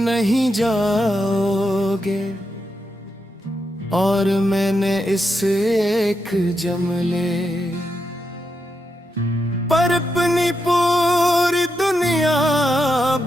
नहीं जाओगे। और मैंने इस एक जमले पर अपनी पूरी दुनिया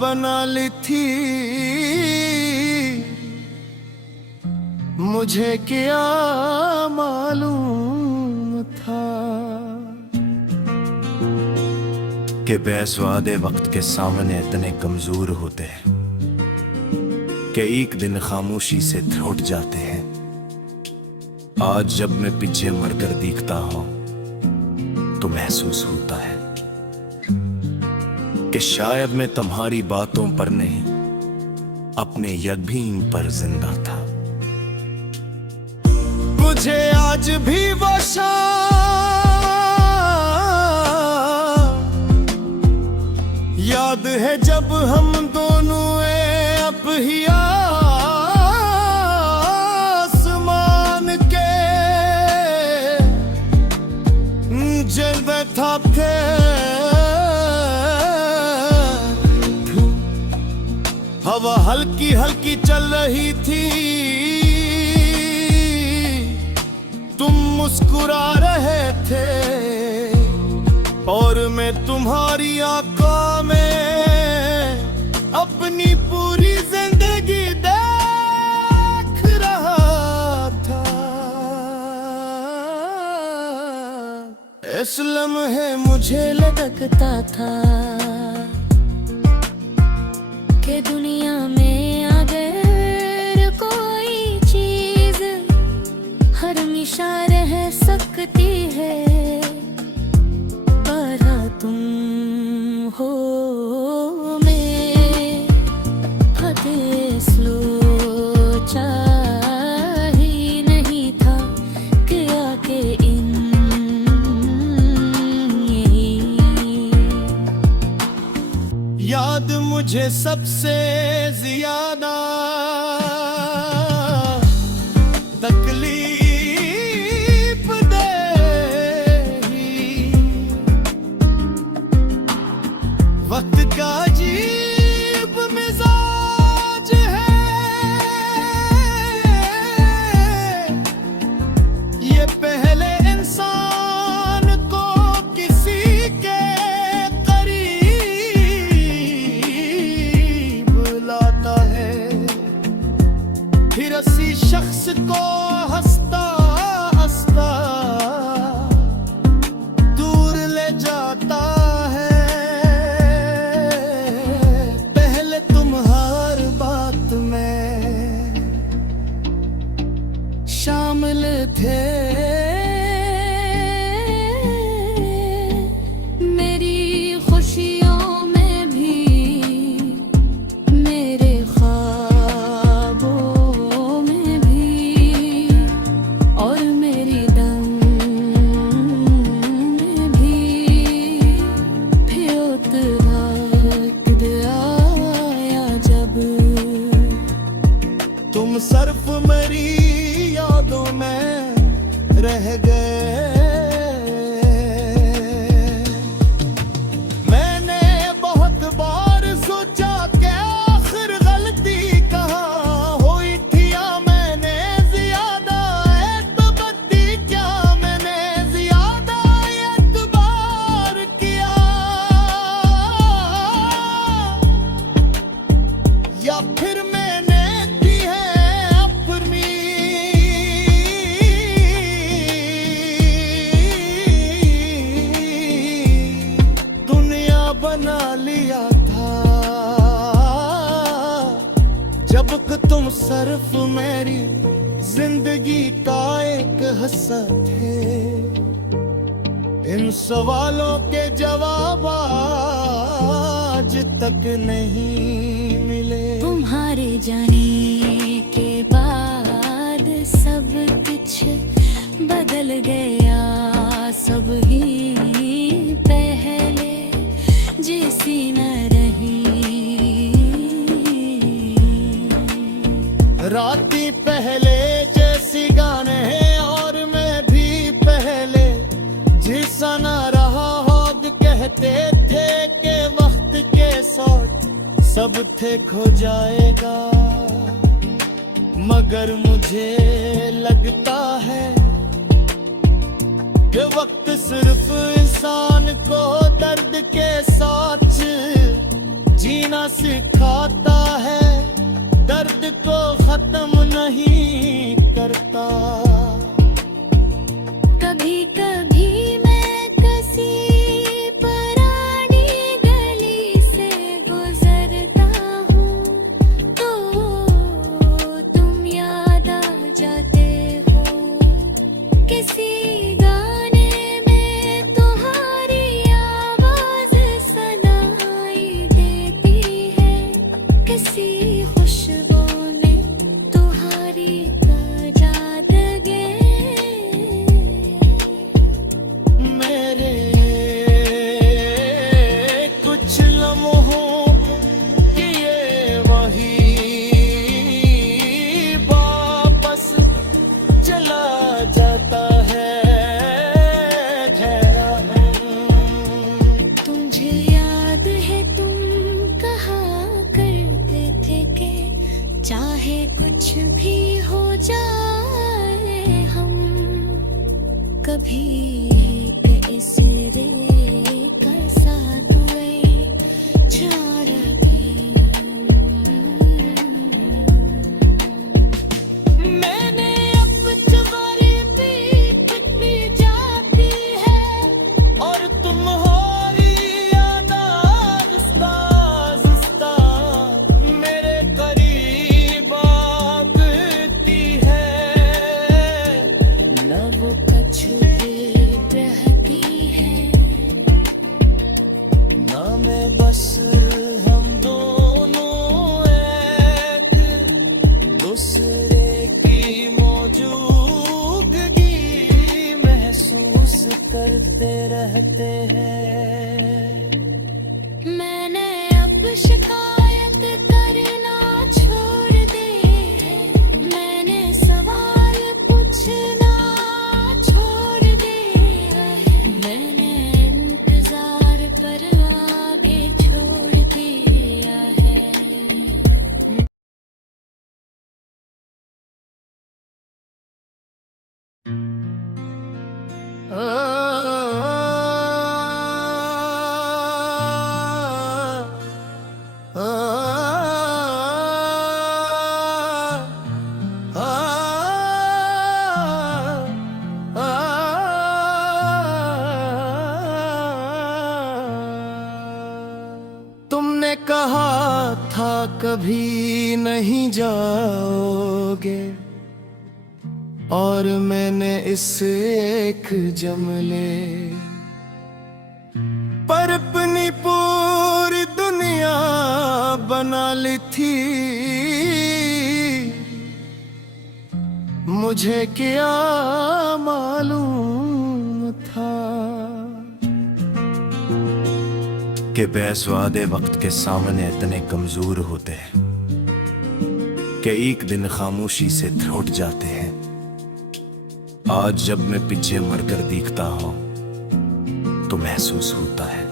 बना ली थी। मुझे क्या मालूम था कि बेस्वादे वक्त के सामने इतने कमजोर होते हैं कि एक दिन खामोशी से उठ जाते हैं। आज जब मैं पीछे मड़कर दिखता हूं तो महसूस होता है कि शायद मैं तुम्हारी बातों पर नहीं, अपने यकीन पर जिंदा था। मुझे आज भी वो याद है जब हम दोनों अब ही आसमान के जलवे थे। हवा हल्की हल्की चल रही थी, तुम मुस्कुरा रहे थे और मैं तुम्हारी आंखों में अपनी पूरी जिंदगी देख रहा था। इस लम्हे मुझे लगता था कि दुनिया में अगर कोई चीज हमेशा रह सकती है, पर तुम हो मैं सोचा ही नहीं था कि आके याद मुझे सबसे ज्यादा तकलीफ दे वक्त का अजीब मिजाज है। ये पहले इंसान को किसी के फिर उसी शख्स को हंसता हंसता दूर ले जाता है। पहले तुम हर बात में शामिल थे, तुम सिर्फ मेरी यादों में रह गए। मैंने बहुत बार सोचा कि आखिर गलती कहाँ हुई थी, या मैंने ज्यादा एतबार क्या मैंने ज्यादा एतबार किया, या फिर मैंने बना लिया था। जब कि तुम सिर्फ मेरी जिंदगी का एक हिस्सा थे। इन सवालों के जवाब आज तक नहीं मिले। तुम्हारे जाने के बाद सब कुछ बदल गया, सब ही पहले जैसी न रही। राती पहले जैसी गाने और मैं भी पहले जिसा न रहा। होग कहते थे कि वक्त के साथ सब थे खो जाएगा, मगर मुझे लगता है कि वक्त सिर्फ इंसान को दर्द के साथ जीना सिखाता है, दर्द को खत्म नहीं करता। कभी कभी मैं किसी पुरानी गली से गुजरता हूँ तो तुम याद आ जाते हो। किसी गाने में तुम्हारी आवाज सुनाई देती है, किसी खुशबू में तुम्हारी जादगी। मेरे कुछ लम्हों की ये वही वापस चला जाता है ठहरा हूँ। तुझे याद है तुम कहा करते थे कि चाहे कुछ भी हो जाए हम कभी एक इस रेत का साथ ले छोड़ेंगे। मैंने अब तुम्हारी पीठ कितनी जाती है और तुम्हारी याद आहिस्ता आहिस्ता मेरे करीब आती है। न वो कछुए रहती है, ना मैं बस हम दोनों एक दूसरे की मौजूदगी महसूस करते रहते हैं। मैंने अब शिकायत करना छोड़ दे है, मैंने सवाल पूछना छोड़ दिया है, मैंने इंतजार पर आगे छोड़ दिया है। तुमने कहा था कभी नहीं जाओगे, और मैंने इस एक जमले पर अपनी पूरी दुनिया बना ली थी। मुझे क्या मालूम था कि बेस्वादे वक्त के सामने इतने कमजोर होते हैं कि एक दिन खामोशी से उठ जाते हैं। आज जब मैं पीछे मड़कर दिखता हूं तो महसूस होता है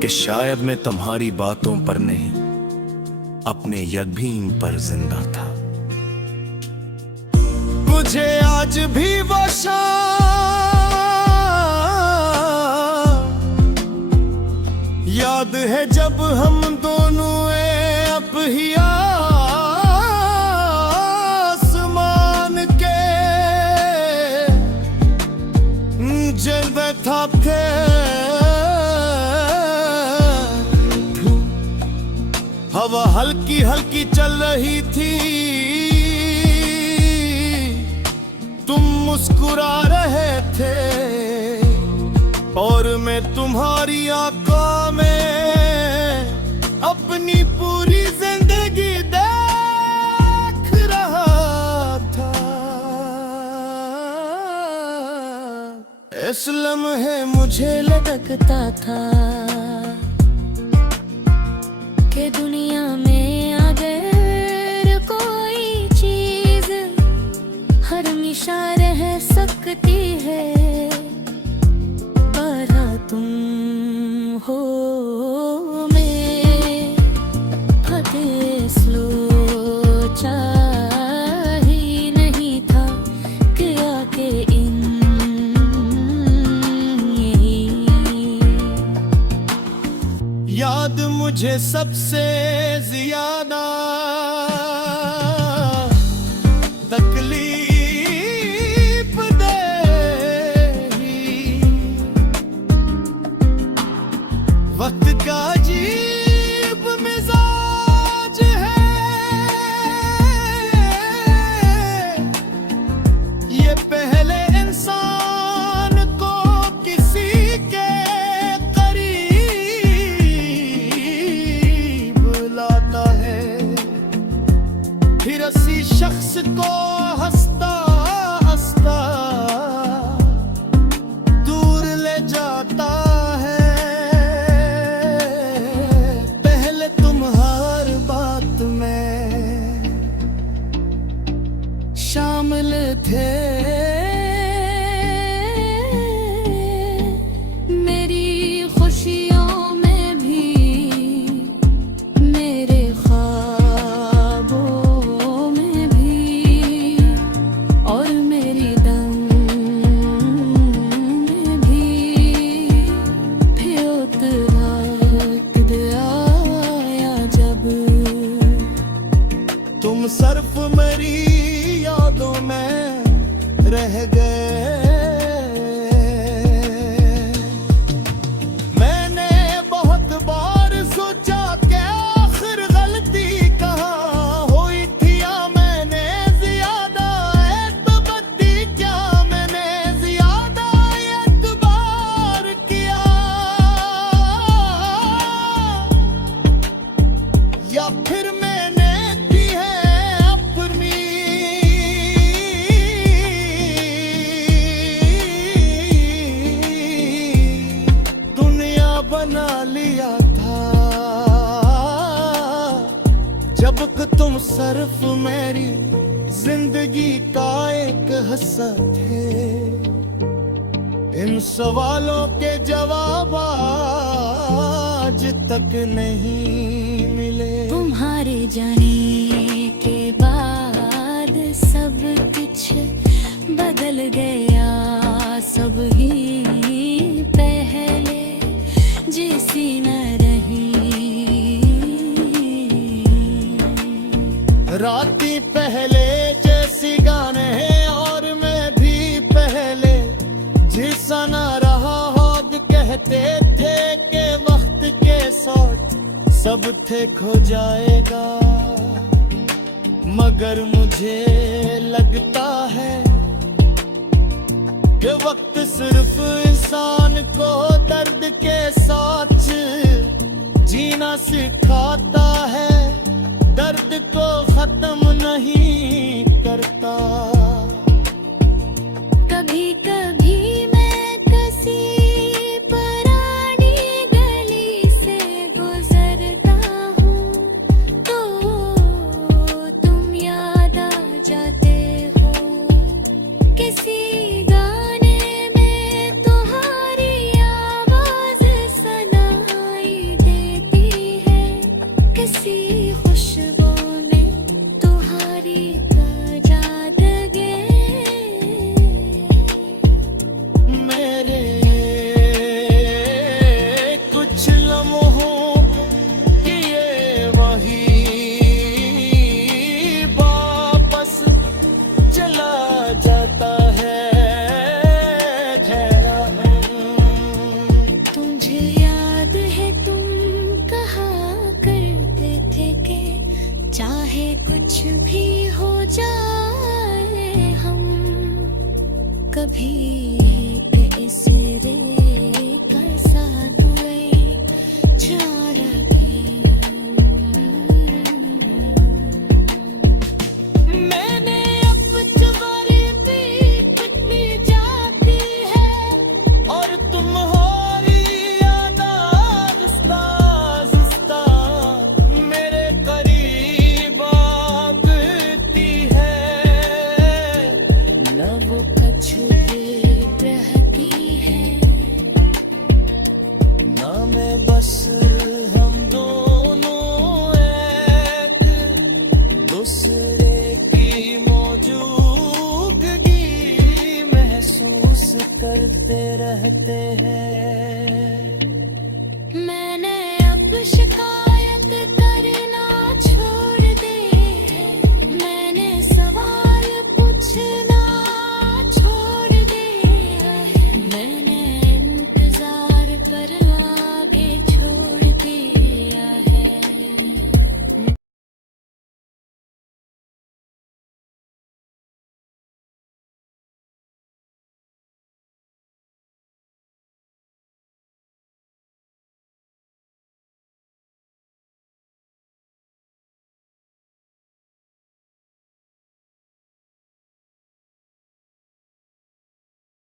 कि शायद मैं तुम्हारी बातों पर नहीं, अपने यकीन पर जिंदा था। मुझे आज भी वो शाम याद है जब हम दोनों अब ही आसमान के जलवे थे। हवा हल्की हल्की चल रही थी, तुम मुस्कुरा रहे थे और मैं तुम्हारी आंखों में अपनी पूरी जिंदगी देख रहा था। इस लम्हे मुझे लगता था कि दुनिया में अगर कोई चीज हमेशा रह सकती है, पर तुम हो मेरे सबसे ज्यादा तकलीफ देही वक्त का अजीब मिजाज है। ये पहले इंसान को किसी के करीब लाता है, फिर उसी शख्स को हंसता हंसता दूर ले जाता है। पहले तुम हर बात में शामिल थे, मेरी खुशियों में भी, मेरे ख्वाबों में भी, और मेरी दम में भी। फिर वक्त आया जब तुम सिर्फ मेरी यादों में रह गए। मैंने बहुत बार सोचा कि आखिर गलती कहाँ हुई थी, या मैंने ज्यादा एतबार क्या, मैंने ज्यादा एतबार किया, या फिर मैंने की है अपनी दुनिया बना लिया था। जब कि तुम सिर्फ मेरी जिंदगी का एक हिस्सा थे। इन सवालों के जवाब आज तक नहीं मिले। तुम्हारे जाने के बाद सब कुछ बदल गया, सब ही पहले जैसी न रही। राती पहले जैसी गाने हैं, और मैं भी पहले जैसा न रहा होग। कहते थे कि वक्त के साथ सब थे खो जाएगा, मगर मुझे लगता है कि वक्त सिर्फ इंसान को दर्द के साथ जीना सिखाता है, दर्द को खत्म नहीं करता। कभी कभी मैं किसी पुरानी गली से गुजरता हूँ, तो तुम याद आ जाते हो। किसी गाने में तुम्हारी आवाज सुनाई देती है, किसी खुशबू में तुम्हारी जादगी। मेरे कुछ लम्हों की ये वही वापस चला जाता है। ठहरा तुझे याद है तुम कहा करते थे कि चाहे कुछ भी हो जाए, हम कभी एक इसरे का साथ नहीं छोड़ेंगे। मैंने अब तुम्हारी भी कितनी जाती है, और तुम्हारी याद आहिस्ता आहिस्ता मेरे करीब आती है। न वो कुछ भी रहती है, ना मैं बस हम दोनों एक दूसरे की मौजूदगी महसूस करते रहते हैं।